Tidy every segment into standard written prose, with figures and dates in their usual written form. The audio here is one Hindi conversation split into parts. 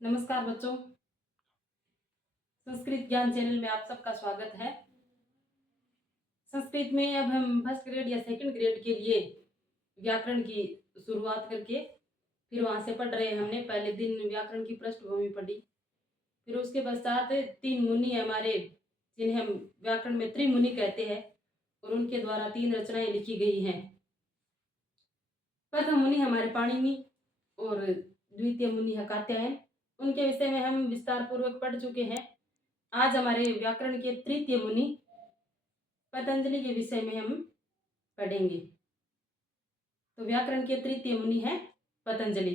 नमस्कार बच्चों, संस्कृत ज्ञान चैनल में आप सबका स्वागत है। संस्कृत में अब हम फर्स्ट ग्रेड या सेकंड ग्रेड के लिए व्याकरण की शुरुआत करके फिर वहां से पढ़ रहे हैं। हमने पहले दिन व्याकरण की पृष्ठभूमि पढ़ी, फिर उसके पश्चात तीन मुनि हमारे, जिन्हें हम व्याकरण में त्रिमुनि कहते हैं, और उनके द्वारा तीन रचनाएं लिखी गई हैं। प्रथम मुनि हमारे पाणिनि और द्वितीय मुनि है कात्यायन। उनके विषय में हम विस्तार पूर्वक पढ़ चुके हैं। आज हमारे व्याकरण के तृतीय मुनि पतंजलि के विषय में हम पढ़ेंगे। तो व्याकरण के तृतीय मुनि है पतंजलि,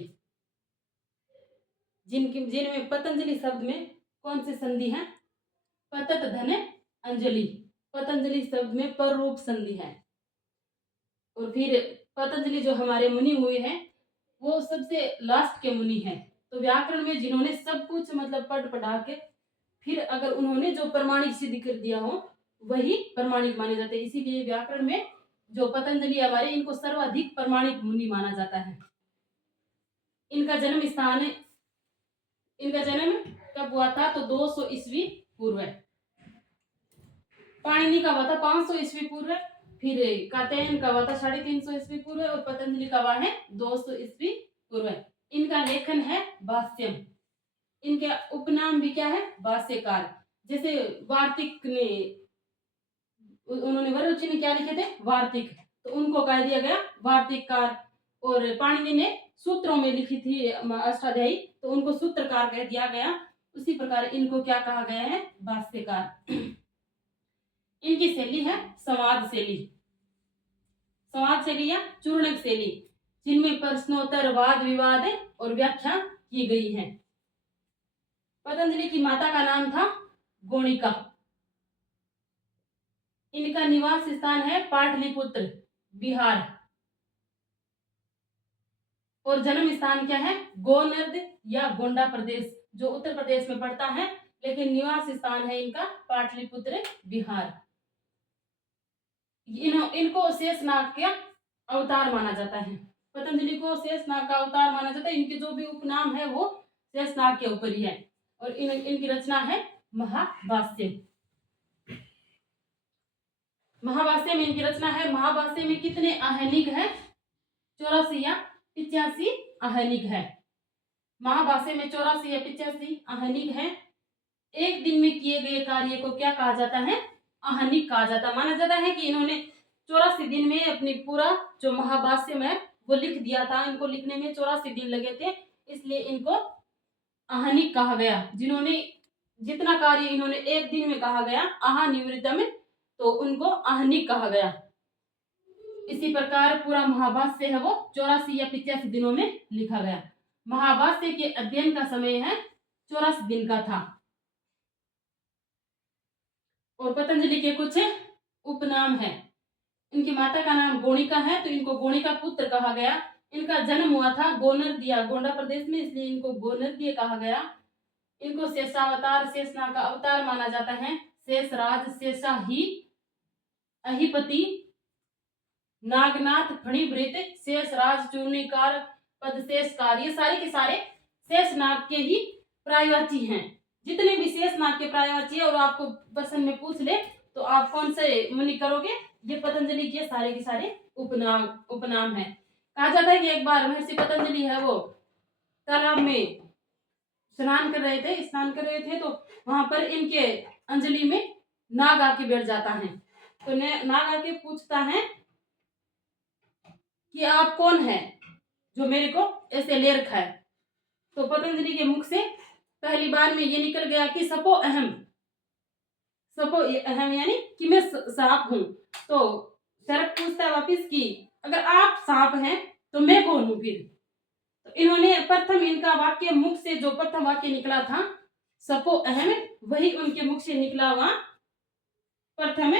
जिनमें पतंजलि शब्द में कौन सी संधि है? पतत धन अंजलि। पतंजलि शब्द में पर रूप संधि है। और फिर पतंजलि जो हमारे मुनि हुए हैं वो सबसे लास्ट के मुनि हैं। तो व्याकरण में जिन्होंने सब कुछ मतलब पढ़ पढ़ा के फिर अगर उन्होंने जो प्रमाणिक सिद्ध कर दिया हो वही प्रमाणिक माने जाते हैं। इसीलिए व्याकरण में जो पतंजलि हमारे, इनको सर्वाधिक प्रमाणिक मुनि माना जाता है। इनका जन्म स्थान, इनका जन्म कब हुआ था? तो 200 ईस्वी पूर्व। पाणिनि का हुआ था 500 ईस्वी पूर्व, फिर कात्यायन का हुआ था 350 ईस्वी पूर्व, और पतंजलि का हुआ है 200 ईस्वी पूर्व। इनका लेखन है भाष्यम। इनके उपनाम भी क्या है? भाष्यकार। जैसे वार्तिक ने, उन्होंने वरुचि ने क्या लिखे थे? वार्तिक, तो उनको कह दिया गया वार्तिककार। और पाणिनि ने सूत्रों में लिखी थी अष्टाध्यायी, तो उनको सूत्रकार कह दिया गया। उसी प्रकार इनको क्या कहा गया है? भाष्यकार। इनकी शैली है संवाद शैली। संवाद शैली या चूर्णक शैली, जिनमें प्रश्नोत्तर, वाद विवाद और व्याख्या की गई है। पतंजलि की माता का नाम था गोणिका। इनका निवास स्थान है पाटलिपुत्र, बिहार। और जन्म स्थान क्या है? गोनर्द या गोंडा प्रदेश, जो उत्तर प्रदेश में पड़ता है, लेकिन निवास स्थान है इनका पाटलिपुत्र, बिहार। इनको शेषनाग का अवतार माना जाता है। पतंजलि को शेषनाग का अवतार माना जाता है। इनके जो भी उपनाम है वो शेषनाग के ऊपर ही है। और इनकी रचना है महाभाष्य। महाभाष्य में इनकी रचना है। महाभाष्य में कितने आहनिक है? 84 या 85 आहनिक है। महाभाष्य में 84 या 85 आहनिक है। एक दिन में किए गए कार्य को क्या कहा जाता है? आहनिक कहा जाता है। माना जाता है कि इन्होंने 84 दिन में अपनी पूरा जो महाभाष्य में वो लिख दिया था। इनको लिखने में 84 दिन लगे थे, इसलिए इनको आहनिक कहा गया। जिन्होंने जितना कार्य इन्होंने एक दिन में कहा गया, आहा निवृत्तम, तो उनको आहनिक कहा गया। इसी प्रकार पूरा महाभाष्य है वो 84 या 85 दिनों में लिखा गया। महाभाष्य के अध्ययन का समय है 84 दिन का था। और पतंजलि के कुछ उपनाम है। इनकी माता का नाम गोणिका है, तो इनको गोणिका पुत्र कहा गया। इनका जन्म हुआ था गोनर्दिया, गोंडा प्रदेश में, इसलिए इनको गोनर्दीय कहा गया। इनको शेषावतार, शेषनाग का अवतार माना जाता है। शेषराज, शेषाही, अहिपति, नागनाथ, फणिवृत, शेषराज, चूर्णिकार, पदशेषकार, ये सारे के सारे शेषनाग के ही पर्यायवाची हैं। जितने भी शेषनाग के पर्यायवाची है, और आपको प्रश्न में पूछ ले तो आप कौन से मुनि करोगे? ये पतंजलि के सारे उपनाम है। कहा जाता है कि एक बार महर्षि पतंजलि है वो तालाब में स्नान कर रहे थे, तो वहां पर इनके अंजलि में नाग आके बैठ जाता है। तो नाग आके पूछता है कि आप कौन है जो मेरे को ऐसे ले रखा है? तो पतंजलि के मुख से पहली बार में ये निकल गया कि सपो अहम। सपो अहम यानी कि मैं सांप हूं। तो शरक पूछता है वापिस कि अगर आप सांप हैं तो मैं कौन हूं फिर? तो इन्होंने प्रथम, इनका वाक्य मुख से जो प्रथम वाक्य निकला था सपो अहम, वही उनके मुख से निकला हुआ प्रथम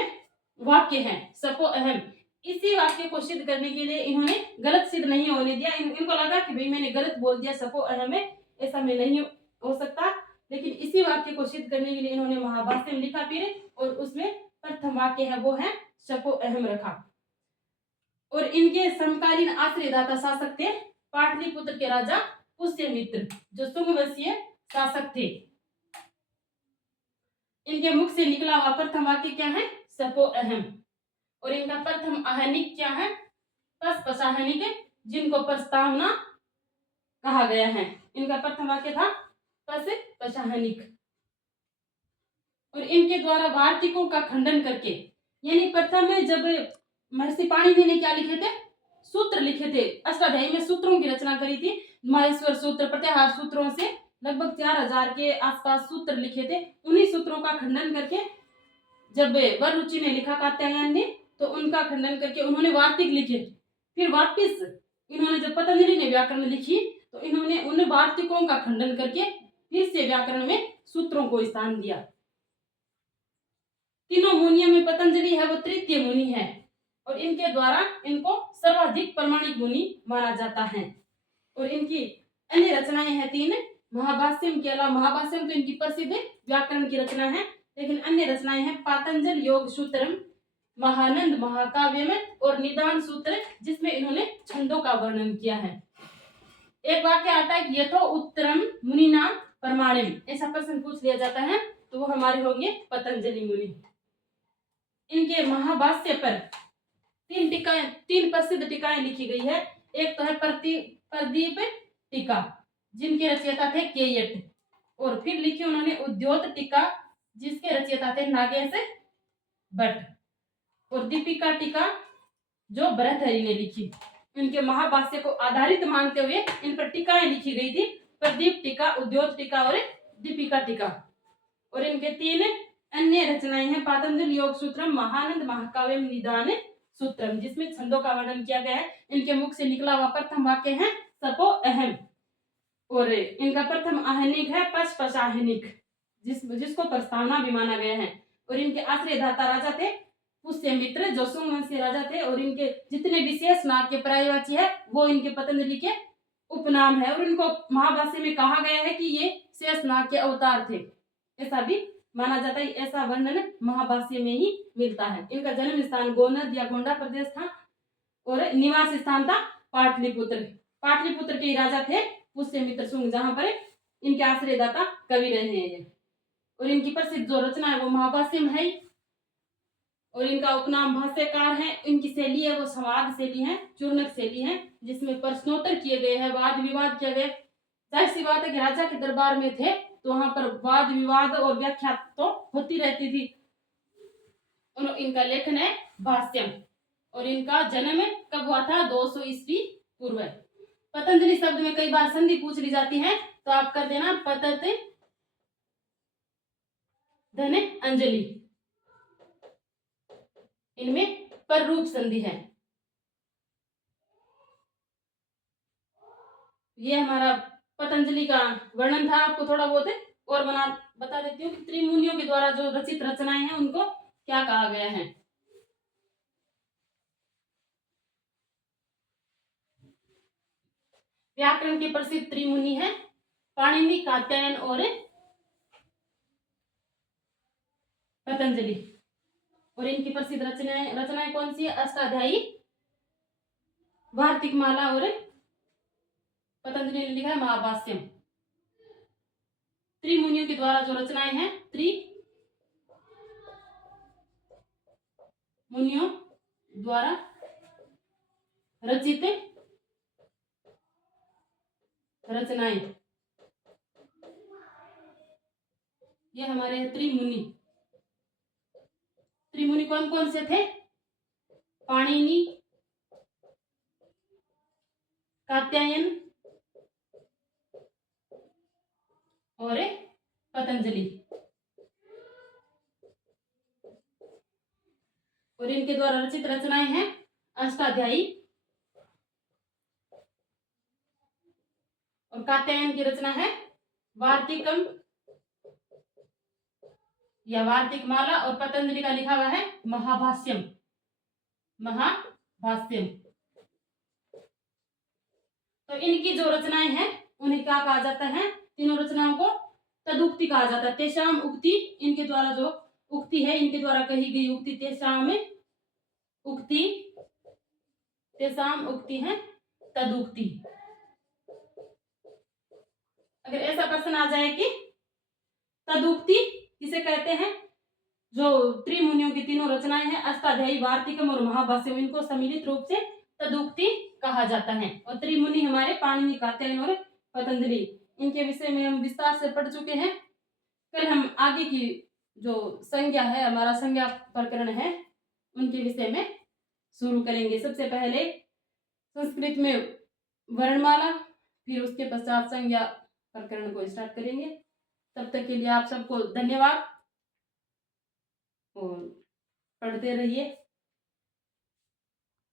वाक्य है, सपो अहम। इसी वाक्य को सिद्ध करने के लिए इन्होंने गलत सिद्ध नहीं होने दिया। इनको लगा कि भाई मैंने गलत बोल दिया, सपो अहम है, ऐसा में नहीं हो सकता। लेकिन इसी वाक्य को सिद्ध करने के लिए इन्होंने महाभाष्य में लिखा फिर, और उसमें प्रथम वाक्य है वो है सपो अहम रखा। और इनके समकालीन आश्रयदाता शासक थे पाटलिपुत्र के राजा पुष्यमित्र, जो सुंगवंशीय शासक थे। इनके मुख से निकला हुआ प्रथम वाक्य क्या है? सपो अहम। और इनका प्रथम आहनिक क्या है? पसपसाहनिक, जिनको प्रस्तावना कहा गया है। इनका प्रथम वाक्य था पसपसाहनिक। और इनके द्वारा वार्तिकों का खंडन करके, यानी प्रथम में जब महर्षि पाणिनि ने क्या लिखे थे? सूत्र लिखे थे। अष्टाध्यायी में सूत्रों की रचना करी थी। माहेश्वर सूत्र, प्रत्याहार सूत्रों से लगभग 4000 के आसपास सूत्र लिखे थे। उन्हीं सूत्रों का खंडन करके जब वररुचि ने लिखा कात्यायन ने, तो उनका खंडन करके उन्होंने वार्तिक लिखे। फिर वापिस इन्होंने जब पतंजलि ने व्याकरण लिखी, तो इन्होंने उन वार्तिकों का खंडन करके फिर से व्याकरण में सूत्रों को स्थान दिया। तीनों मुनियों में पतंजलि है वो तृतीय मुनि है, और इनके द्वारा इनको सर्वाधिक प्रमाणिक मुनि माना जाता है। और इनकी अन्य रचनाएं हैं 3। महाभाष्यम के अलावा, महाभाष्यम तो इनकी प्रसिद्ध व्याकरण की रचना है, लेकिन अन्य रचनाएं हैं पातंजल योग सूत्रम, महानंद महाकाव्य में, और निदान सूत्र, जिसमें इन्होंने छंदों का वर्णन किया है। एक वाक्य आता है कि यथो उत्तरम मुनिना प्रमाणिम, ऐसा प्रश्न पूछ लिया जाता है, तो वो हमारे होंगे पतंजलि मुनि। इनके महाभाष्य पर 3 प्रसिद्ध टीकाएं लिखी गई है। एक तो है प्रदीप टीका, जिनके रचयिता थे केयट, और फिर लिखी उन्होंने उद्योत टीका, जिसके रचयिता थे नागेश भट्ट, और दीपिका टीका जो भरतहरि ने लिखी। इनके महाभाष्य को आधारित मानते हुए इन पर टीकाएं लिखी गई थी, प्रदीप टीका, उद्योत टीका और दीपिका टीका। और इनके 3 अन्य रचनाएं हैं पातंजल योग सूत्रम, महानंद महाकाव्य, निदान सूत्रम, जिसमें छंदों का वर्णन किया गया है। इनके मुख से निकला हुआ प्रथम वाक्य है सपो अहम, और इनका प्रथम आहनिक है पसपसाहनिक, जिसको प्रस्तावना भी माना गया है। और इनके आश्रय दाता राजा थे पुष्यमित्र, जो सुंग वंशीय राजा थे, और इनके जितने विशेष नाम के पर्यायवाची है वो इनके पतंजलि के उपनाम है। और इनको महाभाष्य में कहा गया है कि ये शेष नाग के अवतार थे, ऐसा भी माना जाता है। ऐसा वर्णन महाभाष्य में ही मिलता है। इनका जन्म स्थान गोनद या गोंडा प्रदेश था, और निवास स्थान था पाटलिपुत्र। पाटलिपुत्र के राजा थे पुष्यमित्र सुंग, जहां पर इनके आश्रयदाता कवि रहे हैं। और इनकी प्रसिद्ध जो रचना है वो महाभाष्य में है, और इनका उपनाम भाष्यकार है। इनकी शैली है वो संवाद शैली है, चूर्णक शैली है, जिसमें प्रश्नोत्तर किए गए हैं, वाद विवाद किया गया। जाहिर सी बात है कि राजा के दरबार में थे, तो वहां पर वाद विवाद और व्याख्या तो होती रहती थी। इनका लेखन है भाष्यम, और इनका जन्म कब हुआ था? 200 ईस्वी पूर्व। पतंजलि शब्द में कई बार संधि पूछ ली जाती है, तो आप कर देना पतत धन अंजलि, इनमें पर रूप संधि है। ये हमारा पतंजलि का वर्णन था। आपको थोड़ा बहुत और बता देती हूँ कि त्रिमुनियों के द्वारा जो रचित रचनाएं हैं उनको क्या कहा गया है। व्याकरण के प्रसिद्ध त्रिमुनि है पाणिनि, कात्यायन और पतंजलि। और इनकी प्रसिद्ध रचनाएं कौन सी है? अष्टाध्यायी, वार्तिक माला, और पतंजलि ने लिखा है महाभाष्यम। त्रिमुनियों के द्वारा जो रचनाएं हैं, मुनियों द्वारा रचित रचनाएं, ये हमारे त्रिमुनि। त्रिमुनि कौन कौन से थे? पाणिनि, कात्यायन और पतंजलि। और इनके द्वारा रचित रचनाएं हैं अष्टाध्यायी, और कात्यायन की रचना है वार्तिकम या वार्तिक माला, और पतंजलि का लिखा हुआ है महाभाष्यम। महाभाष्यम। तो इनकी जो रचनाएं हैं उन्हें क्या कहा जाता है? तीनों रचनाओं को तदुक्ति कहा जाता है। तेषाम उक्ति, इनके द्वारा जो उक्ति है, इनके द्वारा कही गई उक्ति तेषाम उक्ति, तेषाम उक्ति है तदुक्ति। अगर ऐसा प्रश्न आ जाए कि तदुक्ति किसे कहते हैं, जो त्रिमुनियों की तीनों रचनाएं हैं अष्टाध्यायी, वार्तिकम और महाभाष्यम, इनको सम्मिलित रूप से तदुक्ति कहा जाता है। और त्रिमुनि हमारे पाणिनि, कात्यायन और पतंजलि, इनके विषय में हम विस्तार से पढ़ चुके हैं। कल हम आगे की जो संज्ञा है, हमारा संज्ञा प्रकरण है, उनके विषय में शुरू करेंगे। सबसे पहले संस्कृत में वर्णमाला, फिर उसके पश्चात संज्ञा प्रकरण को स्टार्ट करेंगे। तब तक के लिए आप सबको धन्यवाद और पढ़ते रहिए।